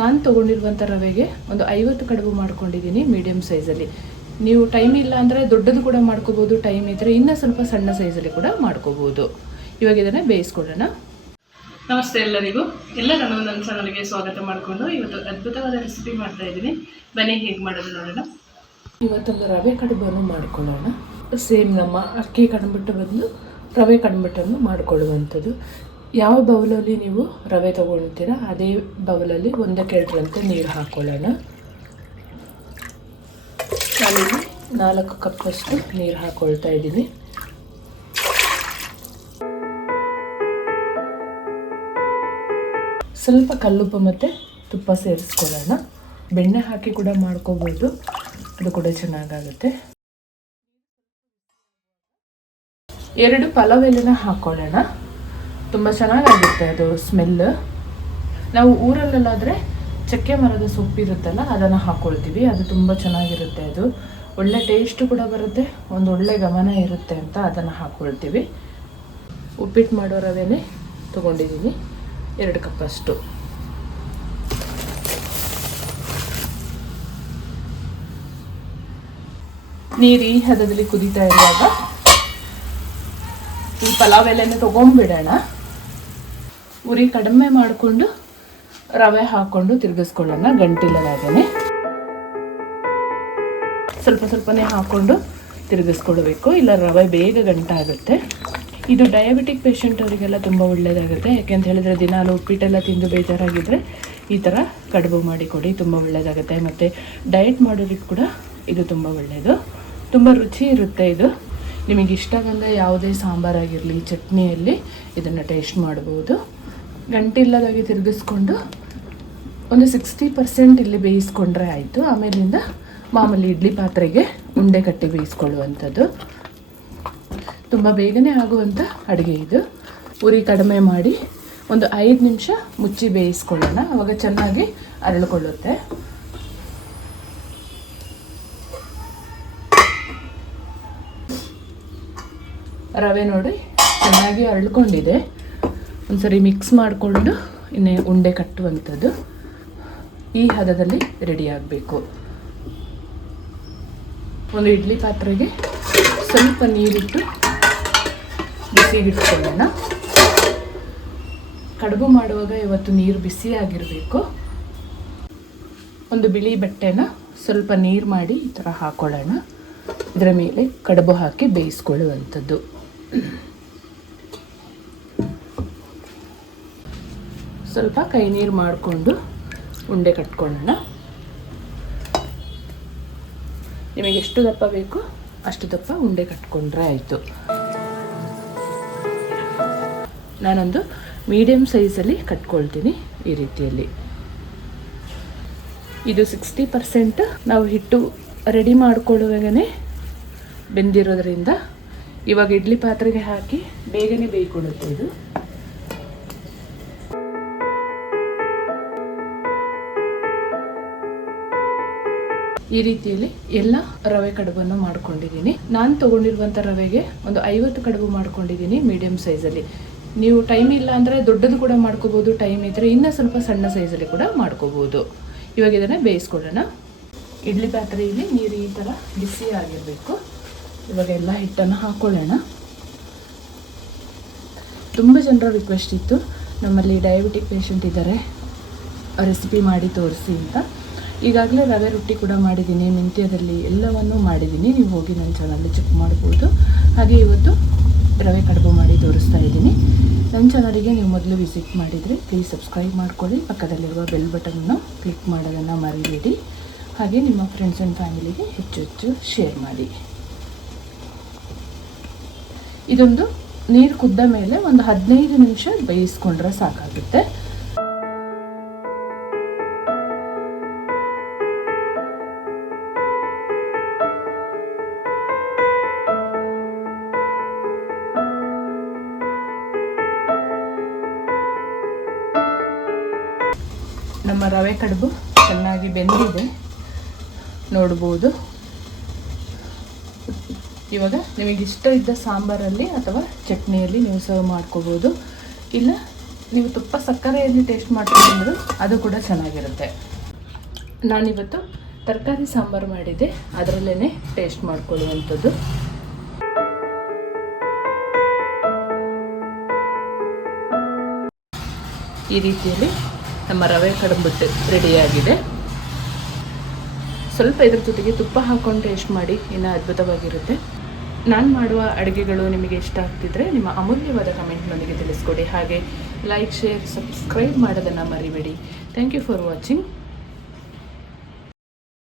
ನಾನು ತೊಗೊಂಡಿರುವಂಥ ರವೆಗೆ ಒಂದು ಐವತ್ತು ಕಡುಬು ಮಾಡ್ಕೊಂಡಿದ್ದೀನಿ ಮೀಡಿಯಮ್ ಸೈಜಲ್ಲಿ ನೀವು ಟೈಮ್ ಇಲ್ಲ ಅಂದರೆ ದೊಡ್ಡದು ಕೂಡ ಮಾಡ್ಕೋಬೋದು ಟೈಮ್ ಇದ್ದರೆ ಇನ್ನೂ ಸ್ವಲ್ಪ ಸಣ್ಣ ಸೈಜಲ್ಲಿ ಕೂಡ ಮಾಡ್ಕೋಬೋದು ಇವಾಗ ಇದನ್ನು ಬೇಯಿಸ್ಕೊಳ್ಳೋಣ ನಮಸ್ತೆ ಎಲ್ಲರಿಗೂ ನಾನು ನನ್ನ ಚಾನಲ್ಗೆ ಸ್ವಾಗತ ಮಾಡಿಕೊಂಡು ಇವತ್ತು ಅದ್ಭುತವಾದ ರೆಸಿಪಿ ಮಾಡ್ತಾ ಇದ್ದೀನಿ ಬನ್ನಿ ಹೇಗೆ ಮಾಡೋದು ನೋಡೋಣ ಇವತ್ತೊಂದು ರವೆ ಕಡುಬನ್ನು ಮಾಡ್ಕೊಳ್ಳೋಣ ಸೇಮ್ ನಮ್ಮ ಅಕ್ಕಿ ಕಡುಬಿಟ್ಟು ಬಂದು ರವೆ ಕಡುಬಿಟ್ಟನ್ನು ಮಾಡಿಕೊಳ್ಳುವಂಥದ್ದು ಯಾವ ಬೌಲಲ್ಲಿ ನೀವು ರವೆ ತಗೊಳ್ತೀರಾ ಅದೇ ಬೌಲಲ್ಲಿ ಒಂದಕ್ಕೆ ಎರಡರಂತೆ ನೀರು ಹಾಕ್ಕೊಳ್ಳೋಣ ನಾನಿಲ್ಲಿ ನಾಲ್ಕು ಕಪ್ಪಷ್ಟು ನೀರು ಹಾಕ್ಕೊಳ್ತಾ ಇದ್ದೀನಿ ಸ್ವಲ್ಪ ಕಲ್ಲುಪ್ಪು ಮತ್ತು ತುಪ್ಪ ಸೇರಿಸ್ಕೊಳ್ಳೋಣ ಬೆಣ್ಣೆ ಹಾಕಿ ಕೂಡ ಮಾಡ್ಕೋಬೋದು ಅದು ಕೂಡ ಚೆನ್ನಾಗಾಗುತ್ತೆ ಎರಡು ಪಲಾವ್ ಎಲೆನ ಹಾಕ್ಕೊಳ್ಳೋಣ ತುಂಬ ಚೆನ್ನಾಗಿರುತ್ತೆ ಅದು ಸ್ಮೆಲ್ ನಾವು ಊರಲ್ಲೆಲ್ಲಾದರೆ ಚಕ್ಕೆ ಮರದ ಸೊಪ್ಪು ಇರುತ್ತಲ್ಲ ಅದನ್ನು ಹಾಕ್ಕೊಳ್ತೀವಿ ಅದು ತುಂಬ ಚೆನ್ನಾಗಿರುತ್ತೆ ಅದು ಒಳ್ಳೆ ಟೇಸ್ಟು ಕೂಡ ಬರುತ್ತೆ ಒಂದು ಒಳ್ಳೆ ಗಮನ ಇರುತ್ತೆ ಅಂತ ಅದನ್ನು ಹಾಕ್ಕೊಳ್ತೀವಿ ಉಪ್ಪಿಟ್ಟು ಮಾಡೋ ರವೆನೇ ತೊಗೊಂಡಿದ್ದೀನಿ ಎರಡು ಕಪ್ಪಷ್ಟು ನೀರು ಈ ಹದದಲ್ಲಿ ಕುದೀತಾ ಇರುವಾಗ ಈ ಪಲಾವ್ ಎಲೆನೇ ತೊಗೊಂಡ್ಬಿಡೋಣ ಉರಿ ಕಡಿಮೆ ಮಾಡಿಕೊಂಡು ರವೆ ಹಾಕ್ಕೊಂಡು ತಿರುಗಿಸ್ಕೊಳ್ಳೋಣ ಗಂಟಿಲ್ಲದಾಗೇ ಸ್ವಲ್ಪ ಸ್ವಲ್ಪನೇ ಹಾಕ್ಕೊಂಡು ತಿರುಗಿಸ್ಕೊಳ್ಬೇಕು ಇಲ್ಲ ರವೆ ಬೇಗ ಗಂಟಾಗುತ್ತೆ ಇದು ಡಯಾಬಿಟಿಕ್ ಪೇಷಂಟ್ ಅವರಿಗೆಲ್ಲ ತುಂಬ ಒಳ್ಳೆಯದಾಗುತ್ತೆ ಅಂತ ಹೇಳಿದರೆ ದಿನಾಲು ಉಪ್ಪಿಟ್ಟೆಲ್ಲ ತಿಂದು ಬೇಜಾರಾಗಿದ್ದರೆ ಈ ಥರ ಕಡುಬು ಮಾಡಿಕೊಡಿ ತುಂಬ ಒಳ್ಳೆಯದಾಗುತ್ತೆ ಮತ್ತು ಡಯಟ್ ಮಾಡೋರಿಗೆ ಕೂಡ ಇದು ತುಂಬ ಒಳ್ಳೆಯದು ತುಂಬ ರುಚಿ ಇರುತ್ತೆ ಇದು ನಿಮಗೆ ಇಷ್ಟ ಬಂದ ಯಾವುದೇ ಸಾಂಬಾರಾಗಿರಲಿ ಚಟ್ನಿಯಲ್ಲಿ ಇದನ್ನು ಟೇಸ್ಟ್ ಮಾಡ್ಬೋದು ಗಂಟಿಲ್ಲದಾಗಿ ತಿರುಗಿಸ್ಕೊಂಡು ಒಂದು ಸಿಕ್ಸ್ಟಿ ಪರ್ಸೆಂಟ್ ಇಲ್ಲಿ ಬೇಯಿಸ್ಕೊಂಡ್ರೆ ಆಯಿತು ಆಮೇಲಿಂದ ಮಾಮೂಲಿ ಇಡ್ಲಿ ಪಾತ್ರೆಗೆ ಉಂಡೆ ಕಟ್ಟಿ ಬೇಯಿಸ್ಕೊಳ್ಳುವಂಥದ್ದು ತುಂಬ ಬೇಗನೆ ಆಗುವಂಥ ಅಡುಗೆ ಇದು ಉರಿ ಕಡಿಮೆ ಮಾಡಿ ಒಂದು ಐದು ನಿಮಿಷ ಮುಚ್ಚಿ ಬೇಯಿಸ್ಕೊಳ್ಳೋಣ ಅವಾಗ ಚೆನ್ನಾಗಿ ಅರಳಿಕೊಳ್ಳುತ್ತೆ ರವೆ ನೋಡಿ ಚೆನ್ನಾಗಿ ಅರಳ್ಕೊಂಡಿದೆ ಸರಿ ಮಿಕ್ಸ್ ಮಾಡಿಕೊಂಡು ಇನ್ನೇ ಉಂಡೆ ಕಟ್ಟುವಂಥದ್ದು ಈ ಹದದಲ್ಲಿ ರೆಡಿ ಆಗಬೇಕು ಒಂದು ಇಡ್ಲಿ ಪಾತ್ರೆಗೆ ಸ್ವಲ್ಪ ನೀರಿಟ್ಟು ಬಿಸಿ ಇಟ್ಕೊಳ್ಳೋಣ ಕಡುಬು ಮಾಡುವಾಗ ಇವತ್ತು ನೀರು ಬಿಸಿಯಾಗಿರಬೇಕು ಒಂದು ಬಿಳಿ ಬಟ್ಟೆನ ಸ್ವಲ್ಪ ನೀರು ಮಾಡಿ ಈ ಥರ ಹಾಕೊಳ್ಳೋಣ ಇದರ ಮೇಲೆ ಕಡುಬು ಹಾಕಿ ಬೇಯಿಸ್ಕೊಳ್ಳುವಂಥದ್ದು ಸ್ವಲ್ಪ ಕೈ ನೀರು ಮಾಡಿಕೊಂಡು ಉಂಡೆ ಕಟ್ಕೊಳ್ಳೋಣ ನಿಮಗೆ ಎಷ್ಟು ದಪ್ಪ ಬೇಕು ಅಷ್ಟು ದಪ್ಪ ಉಂಡೆ ಕಟ್ಕೊಂಡ್ರೆ ಆಯಿತು ನಾನೊಂದು ಮೀಡಿಯಮ್ ಸೈಜಲ್ಲಿ ಕಟ್ಕೊಳ್ತೀನಿ ಈ ರೀತಿಯಲ್ಲಿ ಇದು ಸಿಕ್ಸ್ಟಿ ಪರ್ಸೆಂಟ್ ನಾವು ಹಿಟ್ಟು ರೆಡಿ ಮಾಡಿಕೊಳ್ಳುವಾಗನೇ ಬೆಂದಿರೋದ್ರಿಂದ ಇವಾಗ ಇಡ್ಲಿ ಪಾತ್ರೆಗೆ ಹಾಕಿ ಬೇಗನೆ ಬೇಯ್ಕೊಡುತ್ತೆ ಇದು ಈ ರೀತಿಯಲ್ಲಿ ಎಲ್ಲ ರವೆ ಕಡುಬನ್ನು ಮಾಡ್ಕೊಂಡಿದ್ದೀನಿ ನಾನು ತೊಗೊಂಡಿರುವಂಥ ರವೆಗೆ ಒಂದು ಐವತ್ತು ಕಡುಬು ಮಾಡ್ಕೊಂಡಿದ್ದೀನಿ ಮೀಡಿಯಂ ಸೈಜಲ್ಲಿ ನೀವು ಟೈಮ್ ಇಲ್ಲ ಅಂದರೆ ದೊಡ್ಡದು ಕೂಡ ಮಾಡ್ಕೋಬೋದು ಟೈಮ್ ಇದ್ದರೆ ಇನ್ನೂ ಸ್ವಲ್ಪ ಸಣ್ಣ ಸೈಜಲ್ಲಿ ಕೂಡ ಮಾಡ್ಕೋಬೋದು ಇವಾಗ ಇದನ್ನು ಬೇಯಿಸ್ಕೊಳ್ಳೋಣ ಇಡ್ಲಿ ಪಾತ್ರೆಯಲ್ಲಿ ನೀರು ಈ ಥರ ಬಿಸಿ ಆಗಿರಬೇಕು ಇವಾಗ ಎಲ್ಲ ಹಿಟ್ಟನ್ನು ಹಾಕ್ಕೊಳ್ಳೋಣ ತುಂಬ ಜನರ ರಿಕ್ವೆಸ್ಟ್ ಇತ್ತು ನಮ್ಮಲ್ಲಿ ಡಯಾಬಿಟಿಕ್ ಪೇಷಂಟ್ ಇದ್ದಾರೆ ರೆಸಿಪಿ ಮಾಡಿ ತೋರಿಸಿ ಅಂತ ಈಗಾಗಲೇ ರವೆ ರೊಟ್ಟಿ ಕೂಡ ಮಾಡಿದ್ದೀನಿ ಮೆಂತ್ಯದಲ್ಲಿ ಎಲ್ಲವನ್ನೂ ಮಾಡಿದ್ದೀನಿ ನೀವು ಹೋಗಿ ನನ್ನ ಚಾನಲ್ಲಿ ಚೆಕ್ ಮಾಡ್ಬೋದು ಹಾಗೆ ಇವತ್ತು ರವೆ ಕಡುಬು ಮಾಡಿ ತೋರಿಸ್ತಾ ಇದ್ದೀನಿ ನನ್ನ ಚಾನಲಿಗೆ ನೀವು ಮೊದಲು ವಿಸಿಟ್ ಮಾಡಿದರೆ ಪ್ಲೀಸ್ ಸಬ್ಸ್ಕ್ರೈಬ್ ಮಾಡಿಕೊಳ್ಳಿ ಪಕ್ಕದಲ್ಲಿರುವ ಬೆಲ್ ಬಟನ್ನ ಕ್ಲಿಕ್ ಮಾಡೋದನ್ನು ಮರಿಬೇಡಿ ಹಾಗೆ ನಿಮ್ಮ ಫ್ರೆಂಡ್ಸ್ ಆ್ಯಂಡ್ ಫ್ಯಾಮಿಲಿಗೆ ಹೆಚ್ಚು ಹೆಚ್ಚು ಶೇರ್ ಮಾಡಿ ಇದೊಂದು ನೀರು ಕುದ್ದ ಮೇಲೆ ಒಂದು ಹದಿನೈದು ನಿಮಿಷ ಬೇಯಿಸ್ಕೊಂಡ್ರೆ ಸಾಕಾಗುತ್ತೆ ನಮ್ಮ ರವೆ ಕಡುಬು ಚೆನ್ನಾಗಿ ಬೆಂದಿದೆ ನೋಡ್ಬೋದು ಇವಾಗ ನಿಮಗೆ ಇಷ್ಟ ಇದ್ದ ಸಾಂಬಾರಲ್ಲಿ ಅಥವಾ ಚಟ್ನಿಯಲ್ಲಿ ನೀವು ಸರ್ವ್ ಮಾಡ್ಕೋಬೋದು ಇಲ್ಲ ನೀವು ತುಪ್ಪ ಸಕ್ಕರೆಯಲ್ಲಿ ಟೇಸ್ಟ್ ಮಾಡ್ಕೊಂಡ್ರು ಅದು ಕೂಡ ಚೆನ್ನಾಗಿರುತ್ತೆ ನಾನಿವತ್ತು ತರಕಾರಿ ಸಾಂಬಾರು ಮಾಡಿದ್ದೆ ಅದರಲ್ಲೇ ಟೇಸ್ಟ್ ಮಾಡ್ಕೊಳ್ಳುವಂಥದ್ದು ಈ ರೀತಿಯಲ್ಲಿ ನಮ್ಮ ರವೆ ಕಡಂಬಿಟ್ಟು ರೆಡಿಯಾಗಿದೆ ಸ್ವಲ್ಪ ಇದ್ರ ಜೊತೆಗೆ ತುಪ್ಪ ಹಾಕ್ಕೊಂಡು ಟೇಸ್ಟ್ ಮಾಡಿ ಇನ್ನೂ ಅದ್ಭುತವಾಗಿರುತ್ತೆ ನಾನು ಮಾಡುವ ಅಡುಗೆಗಳು ನಿಮಗೆ ಇಷ್ಟ ಆಗ್ತಿದ್ರೆ ನಿಮ್ಮ ಅಮೂಲ್ಯವಾದ ಕಮೆಂಟ್ನೊಂದಿಗೆ ತಿಳಿಸ್ಕೊಡಿ ಹಾಗೆ ಲೈಕ್ ಶೇರ್ ಸಬ್ಸ್ಕ್ರೈಬ್ ಮಾಡೋದನ್ನು ಮರಿಬೇಡಿ ಥ್ಯಾಂಕ್ ಯು ಫಾರ್ ವಾಚಿಂಗ್